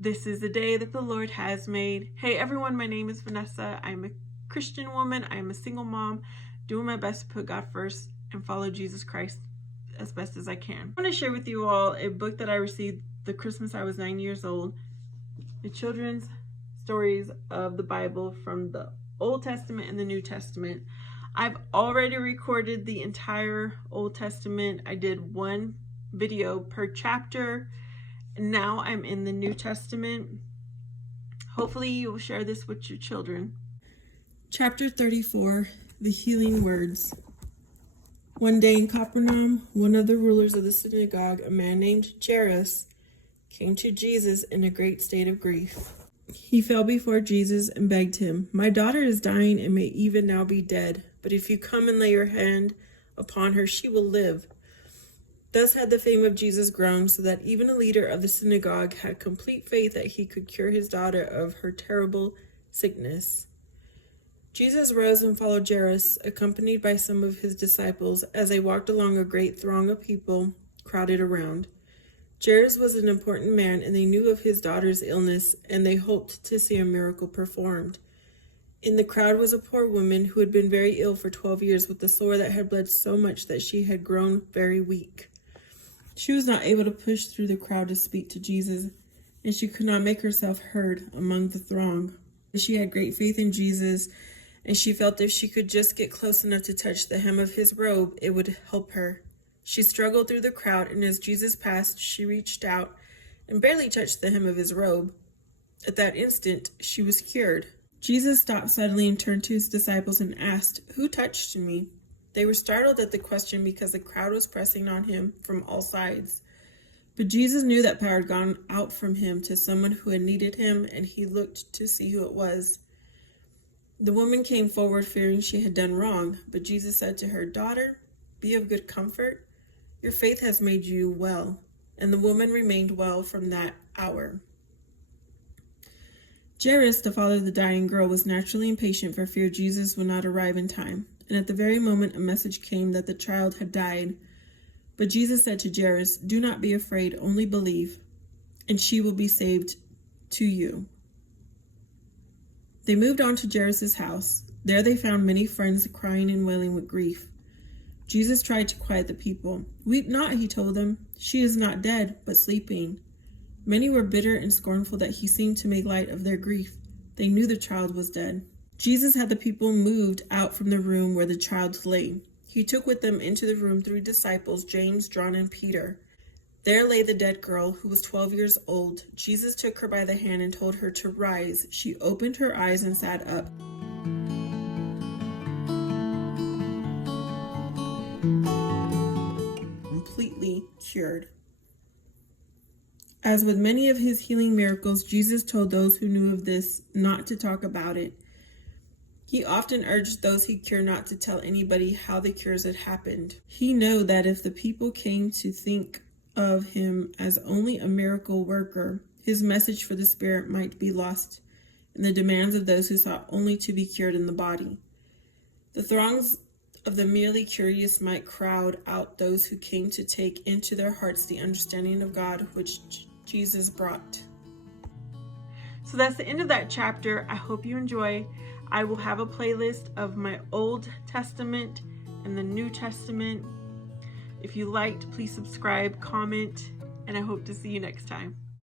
This is the day that the Lord has made. Hey everyone, my name is Vanessa. I'm a Christian woman. I'm a single mom, doing my best to put God first and follow Jesus Christ as best as I can. I want to share with you all a book that I received the Christmas I was 9 years old. The children's stories of the Bible from the Old Testament and the New Testament. I've already recorded the entire Old Testament. I did one video per chapter. Now I'm in the New Testament. Hopefully you will share this with your children. Chapter 34, The Healing Words. One day in Capernaum, one of the rulers of the synagogue, a man named Jairus, came to Jesus in a great state of grief. He fell before Jesus and begged him, "My daughter is dying and may even now be dead, but if you come and lay your hand upon her, she will live." Thus had the fame of Jesus grown, so that even a leader of the synagogue had complete faith that he could cure his daughter of her terrible sickness. Jesus rose and followed Jairus, accompanied by some of his disciples. As they walked along, a great throng of people crowded around. Jairus was an important man, and they knew of his daughter's illness, and they hoped to see a miracle performed. In the crowd was a poor woman who had been very ill for 12 years with a sore that had bled so much that she had grown very weak. She was not able to push through the crowd to speak to Jesus, and she could not make herself heard among the throng. She had great faith in Jesus, and she felt if she could just get close enough to touch the hem of his robe, it would help her. She struggled through the crowd, and as Jesus passed, she reached out and barely touched the hem of his robe. At that instant, she was cured. Jesus stopped suddenly and turned to his disciples and asked, "Who touched me?" They were startled at the question because the crowd was pressing on him from all sides. But Jesus knew that power had gone out from him to someone who had needed him, and he looked to see who it was. The woman came forward fearing she had done wrong, but Jesus said to her, "Daughter, be of good comfort. Your faith has made you well." And the woman remained well from that hour. Jairus, the father of the dying girl, was naturally impatient for fear Jesus would not arrive in time. And at the very moment a message came that the child had died. But Jesus said to Jairus, "Do not be afraid, only believe, and she will be saved to you." They moved on to Jairus' house. There they found many friends crying and wailing with grief. Jesus tried to quiet the people. "Weep not," he told them. "She is not dead, but sleeping." Many were bitter and scornful that he seemed to make light of their grief. They knew the child was dead. Jesus had the people moved out from the room where the child lay. He took with them into the room 3 disciples, James, John, and Peter. There lay the dead girl, who was 12 years old. Jesus took her by the hand and told her to rise. She opened her eyes and sat up. Completely cured. As with many of his healing miracles, Jesus told those who knew of this not to talk about it. He often urged those he cured not to tell anybody how the cures had happened. He knew that if the people came to think of him as only a miracle worker, his message for the spirit might be lost in the demands of those who sought only to be cured in the body. The throngs of the merely curious might crowd out those who came to take into their hearts the understanding of God which Jesus brought. So that's the end of that chapter. I hope you enjoy. I will have a playlist of my Old Testament and the New Testament. If you liked, please subscribe, comment, and I hope to see you next time.